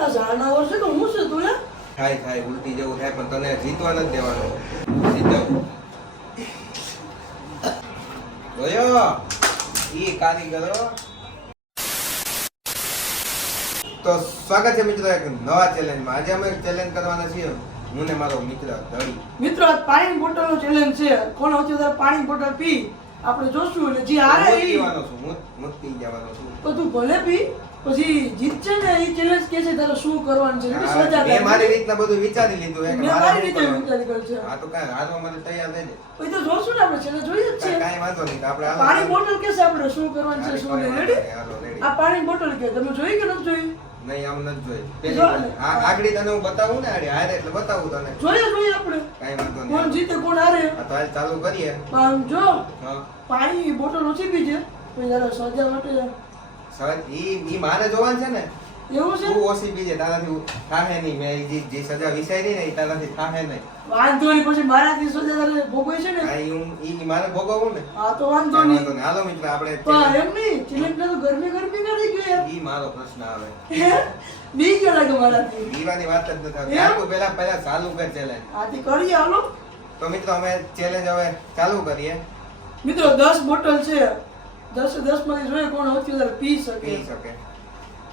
ના જાના વર્ષે તો હું છે તું થાય થાય ઉલટી જેવું થાય પણ તને જીતવા નથી દેવાનું. જીતવ જોયો ઈ કારીગરો. તો સ્વાગત છે મિત્રો એક નવા ચેલેન્જમાં. આજે અમે ચેલેન્જ કરવાના છીએ હું ને મારો મિત્ર ધડી. મિત્રો આ પાણીની બોટલનો ચેલેન્જ છે. કોણ સૌથી વધારે પાણીની બોટલ પી આપણે જોશું અને જે હારે હું ઈ પીવાનો છું હું પી જવાનો છું. તો તું ભલે પી પછી જીતશે ને ઈ ચેલેન્જ કે છે તારે શું કરવાનું છે એટલે સજા મેં થાય. મારી રીતના બધું વિચારી લીધું હે કે મેં મારે મારી શું રીતે કરવાનું. વિચારી કર્યું છે. હા તો કાંઈ હારવા માટે તૈયાર રહેજે. પછી તો જોશું ને આપણે ચેલેન્જ જોઈએ જ છે. કાંઈ વાંધો નહીં. તો આપણે હાલો. પાણી બોટલ કે છે આપણે શું કરવાનું છે શું નહીં. રેડી? હાલો રેડી. આ પાણી બોટલ કે તમે જોઈ કે નથી જોઈ? નહીં આમ નથી જોઈ. જો. પેલી આગળી તને હું બતાવું ને હારે એટલે બતાવું તને. જોઈએ આપણે કાંઈ વાંધો કોણ નહીં. જીતે કોણ હારે. આ તો હાલ ચાલુ કરીએ. આમ જો હા પાણી બોટલ ઓછી પીજે પછી તારે સજા માટે ઈ મારે જોવાનું છે ને. એવું છે. તું ઓછી બીજે તારાથી થાહે નહીં. મેં જે સજા વિસારી ને ઈ તારાથી થાહે નહીં. વાંધો નહીં પછી મારાથી સજા તારે ભોગવાય છે ને. આ ઈ મારે ભોગવવું ને. હા તો વાંધો કાંઈ નહીં. વાંધો નહીં. હાલો મિત્ર આપણે પણ એમ નહીં ચિલેટ તો ગરમી ગરમી કરી ગયો યાર. ઈ મારો પ્રશ્ન આવે. હે? બી ગયો લાગે મારાથી. દીવાની વાત જ નથી આવતી. એમ? આ તું પહેલા ચાલુ કર ચેલેન્જ. આથી કરીએ હાલો. તો મિત્રો અમે ચેલેન્જ હવે ચાલુ કરીએ. મિત્રો 10 બોટલ છે 10 માંથી જોઈએ કોણ સૌથી વધારે પી શકે. પી શકે.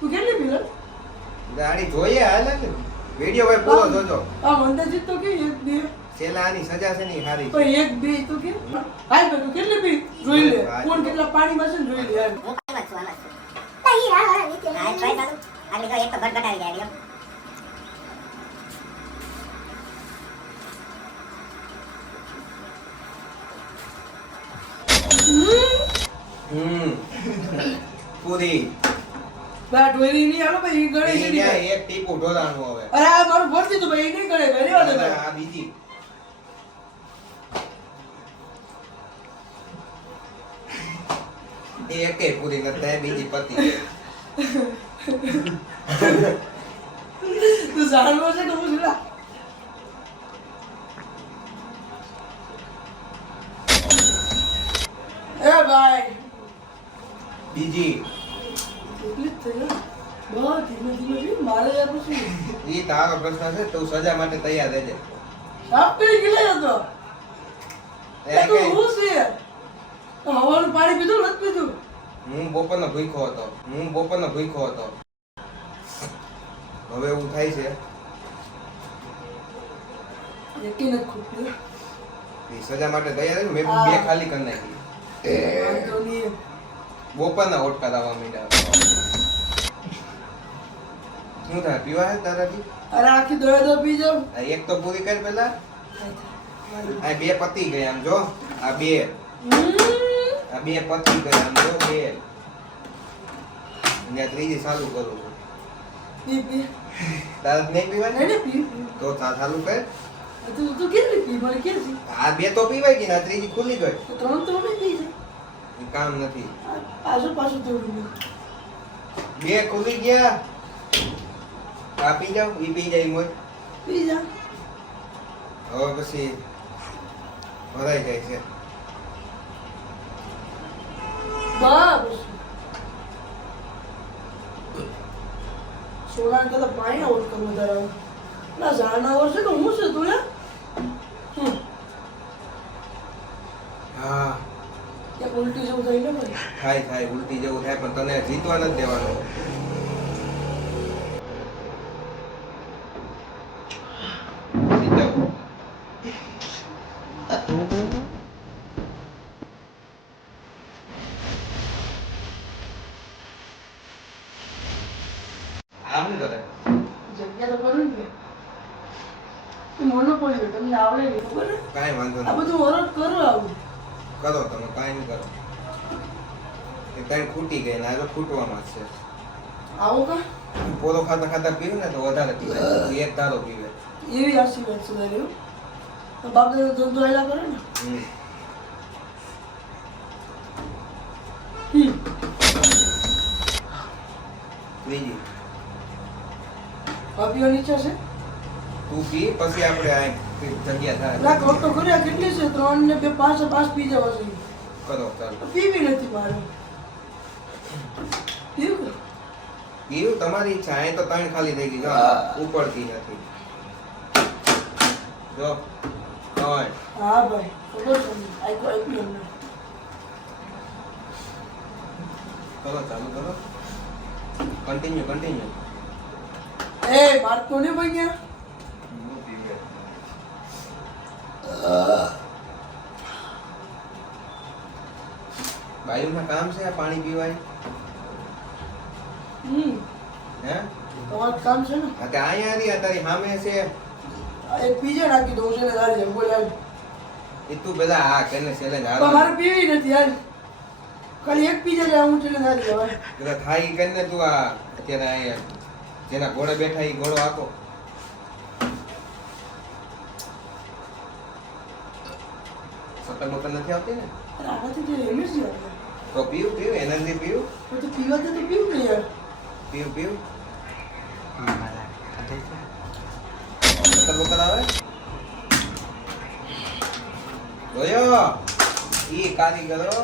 તું કેટલી પી લે? ગાડી જોઈએ હાલે ને. વિડિયો ભાઈ પૂરો જોજો. આમ અંદાજિત તો કે એક બે છેલ્લા આની સજા છે ને ઈ હારી તો એક બે તો કે હાલ ભાઈ તું કેટલી પી જોઈ લે કોણ કેટલા પાણીમાં છે ને જોઈ લે યાર. પૂરી બા ઢોરી નહીં હાલો ભાઈ ઈ ગળે છે ઈ એક ટીપું ઢોળાનું હવે. અરે આ મારું ભરતી તો ભાઈ ઈ નહીં ગળે ભાઈ રેવા દે ભાઈ. આ બીજી એકે પૂરી નથી બીજી પતિ. તું જાણવો છે કે હું છું એ ભાઈ બીજી એટલી જ થઈ ને બહુ ધીમે ધીમે પી મારે યાર પછી ઈ તારો પ્રશ્ન છે. તું સજા માટે તૈયાર રહેજે. આપી ગયો તો એ એ તો કઈ હું છે તો હવાનું પાણી પીધું નથી પીધું. હું બપોરનો ભૂખ્યો હતો. હવે એવું થાય છે એકી નથી ખૂટતું. ઈ સજા માટે તૈયાર છે. મેં હા. બે ખાલી કરી નાખી. વાંધો નહીં. બપોરના ઓટકા લાવવા માંડ્યા. શું થાય પીવા હે તારાથી? અરે આખી દોડે દો પી જાઉં. આ એક તો પૂરી કર પેલા. આ બે પતી ગયા આમ જો. આ બે પતી ગયા આમ જો બે. અને આ ત્રીજી ચાલુ કરું છું. પી પી તારે નહીં પીવાય એને પી પી. તો ચાલુ કર. તું કેટલી પી મને કે છે આ બે તો પીવાય ગઈ ને આ ત્રીજી ખુલી ગઈ. તો ત્રણ તો નહીં પી જાય. ઈ કામ નથી. પાછું થોડું બે ખુલી ગયા. આ પી જાવ ઈ પી જાય મોય. પી જા. હવે પછી ભરાઈ જાય છે. બરાબર સોના કરતા પાણી આઉટ કરવું વધારે ના જાના વર્ષે તો હું છે તું લે હા ત્યાં ઉલટી જેવું થઈ ને ભાઈ થાય ઉલટી જેવું થાય પણ તને જીતવા નથી દેવાનું. જીતવ. આમ નહીં કરે. જગ્યા તો કરું ને મોનોપોલી તમને આવડે નહીં ખબર ને કાંઈ વાંધો આ નહીં. બધું વરસ કરો આવું કરો તમે કાંઈ નહીં કરો. એ કાંઈ ખૂટી ગઈ ને આ તો ખૂટવામાં જ છે. આવો કા પોરો ખાતા પીવું ને તો વધારે પીવાય. તું એક તારો પીવે. એવી આશીર્વાદ સુધાર્યું તો બાપ દાદા ધંધો આયલા કરે ને હમ. ત્રીજી ભાભીઓ નીચે છે તું પી પછી આપણે આ જગ્યા થાય. ના કહો તો ખરી આ કેટલી છે 3 ને 2 5 પી જવા જોઈએ. કરો ચાલો. પીવી નથી મારે પીવું પીવું તમારી ઈચ્છા. અહીં તો 3 ખાલી થઈ ગઈ જો. હા. ઉપડતી નથી જો 3. હા ભાઈ ખબર છે આઈ અમને કરો ચાલુ કરો. કન્ટિન્યુ એ વાત તો નહીં ભાઈ ગયા બાયુમાં કામ છે આ પાણી પીવાય હે તમારું કામ છે ને હા તે અહીંયા આવી આ તારી સામે છે એક પીઝા નાખી દઉં છે ને તારી જેમ બોલ યાર એ તું પેલા આ કેને ચેલેન્જ પણ હાર મારે પીવી નથી યાર ખાલી એક પીઝા લે હું ચેલેન્જ હારી જવાય પેલા થાઈ કરીને તું આ અત્યારે અહીંયા જેના ઘોડે બેઠા એ ઘોડો આતો સકલ બકલ નથી આવતી ને અરે આનાથી જે એનર્જી આવે તો પીવું એનર્જી પીવું તો પીવા દે તો પીવું ને યાર પીવું સકલ બકલ આવે જોયો ઈ કારીગરો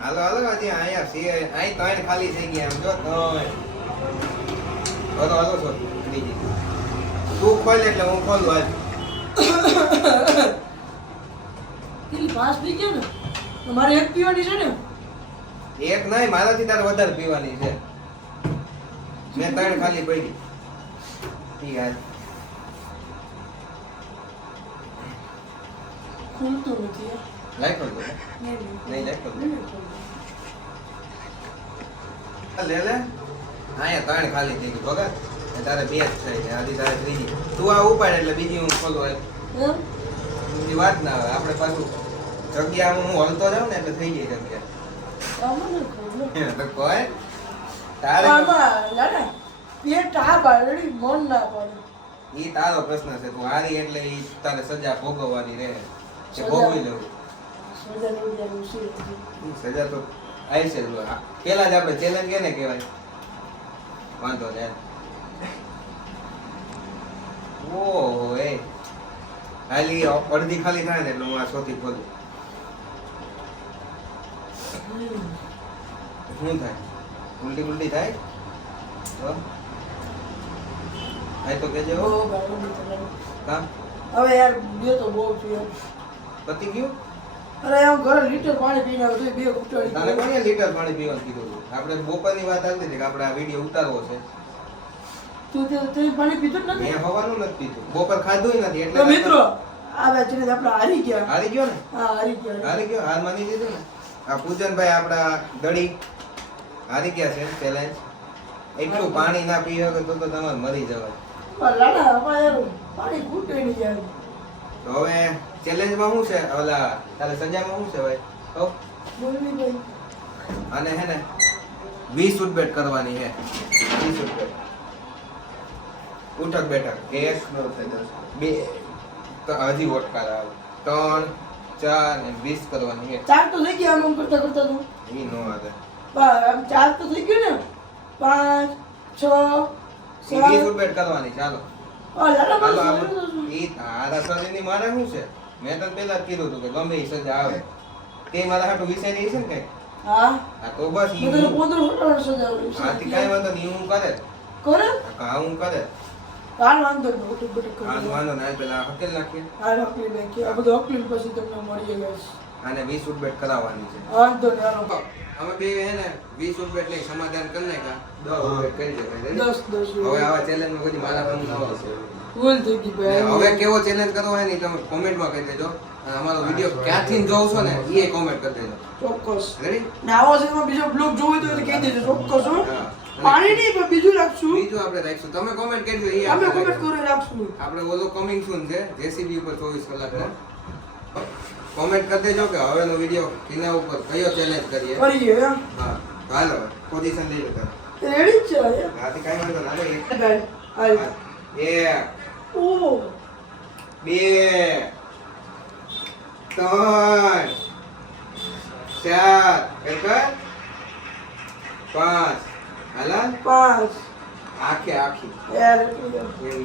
હાલો હજી અહીંયા છે અહીં 3 ખાલી થઈ ગયા એમ જો 3 હાલો છો બીજી તું ખોલ એટલે હું ખોલું આજ કેટલી પાસ પી ગયો ને તો મારે એક પીવાની છે ને એક નહીં મારાથી તારે વધારે પીવાની છે મેં 3 ખાલી પડી ઠીક આજ ખુલતું નથી યાર લાઈક કર દો નહીં લાઈક કર નહીં દો લે અહીંયા 3 ખાલી થઈ ગઈ ભગત તારે 2 જ થઈ છે આધી તારે ત્રીજી તું આ ઉપાડ એટલે બીજી હું ખોલું એમ બીજી વાત ના આવે આપણે પાછું જગ્યામાં હું હલતો જાઉં ને એટલે થઈ જાય જગ્યા આમાં ખબર તો કોઈ તારે આમાં લાડા પેટ આ બારડી મન ના પડે ઈ તારો પ્રશ્ન છે તું હારી એટલે ઈ તારે સજા ભોગવવાની રહે કે ભોગવી લેવું સજા નહીં દેવું છે ઈ સજા તો આવી છે પેલા જ આપણે ચેલેન્જ કેને કહેવાય વાંધો ને ઓહો એ હાલી અડધી ખાલી થાય ને એટલે હું આ ચોથી ખોલું શું થાય ઉલટી થાય તો આય તો કેજે હો બહુ ગાળો નીકળે. કામ હવે યાર બે તો બહુ છે યાર. પતી ગયું અરે આમ ઘરે લીટર પાણી પીને આવ્યો છે બે તારે કુટડી કોને લીટર પાણી પીવાનું કીધું હતું? આપણે બપોરની વાત આવતી હતી કે આપણે આ વિડીયો ઉતારવો છે તું તે પાણી પીધું જ નથી મેં હવાનું નથી પીધું બપોર ખાધું નથી તો એટલે મિત્રો આ બે છે આપણે હારી ગયા હારી ગયો ને હા હારી ગયા હારી ગયો હાર માની દીધું ને આ પૂજનભાઈ આપણા દડી હારી ગયા છે ચેલેન્જ એટલું પાણી ના પી શકે તો તમારે મરી જવાય પણ લાડા આમાં યાર પાણી ખૂટે નહીં યાર તો હવે ચેલેન્જમાં શું છે ઓલા તારે સજામાં શું છે ભાઈ તો બોલવી ભાઈ અને હે ને 20 ઉઠબેઠ કરવાની છે 20 ઉઠબેઠ ઉઠક બેઠક 1 2 તો હજી ઓટકાર આવે 3 4 ને 20 કરવાની છે ચાર તો થઈ ગયા આમ કરતા કરતા તું ઈ નો આવે આમ ચાર તો થઈ ગયું ને 5 6 ઈ 20 ઉઠબેઠ કરવાની ચાલો લાડા હાલો બસ આપણે ઈ તારા શરીરની મારે શું છે મેં તને પહેલા જ કીધું હતું કે ગમે ઈ સજા આવે તે મારા હાટુ વિચારી છે ને કઈ હા આ તો બસ ઈ બધું પોતું હોટલ સજાવ્યું છે આથી કાંઈ વાંધો નહીં હું કરે કરે હા હું કરે હાલ વાંધો નહીં ઓટો બટો હા કરી વાંધો નહીં પેલા હકેલ નાખીએ હાલ હકલી નાખી આ બધું હકલી પછી તમને મળી ગયું આને 20 ઉઠબેઠ કરાવવાની છે વાંધો નહીં હાલો અમે બે હે ને 20 ઉઠબેઠ લઈ સમાધાન કરી નાખ્યા 10 ઉઠબેઠ કરી દે 10 હવે આવા ચેલેન્જ માં કદી મારા પણ ન આવશે ભૂલ થઈ ગઈ ભાઈ હવે કેવો ચેલેન્જ કરવો હોય ને ઈ તમે કોમેન્ટમાં કહી દેજો અને અમારો વિડિયો ક્યાંથી જોવ છો ને એ કોમેન્ટ કરી દેજો ચોક્કસ રેડી ને આવો છે એમાં બીજો બ્લોગ જોવો હોય તો એ કહી દેજો ચોક્કસ હો હા. પાણી નહીં પણ બીજું રાખશું બીજું આપણે રાખશું તમે કોમેન્ટ કરજો એ અમે આપણે કોમેન્ટ રાખશું. કરી રાખશું આપણે ઓલો કમિંગ સૂન છે જેસીબી ઉપર 24 કલાકનો કોમેન્ટ કરી દેજો કે હવેનો વિડિયો કિના ઉપર કયો ચેલેન્જ કરીએ કરીએ એમ હા તો હાલો પોઝિશન લઈ લો તમે રેડી જ છે યાર આથી કાંઈ વાંધો ના આવે ભાઈ હાલ 1 ઓ 2 3 4 એક 5 હાલા 5 આખી યાર એટલું એવી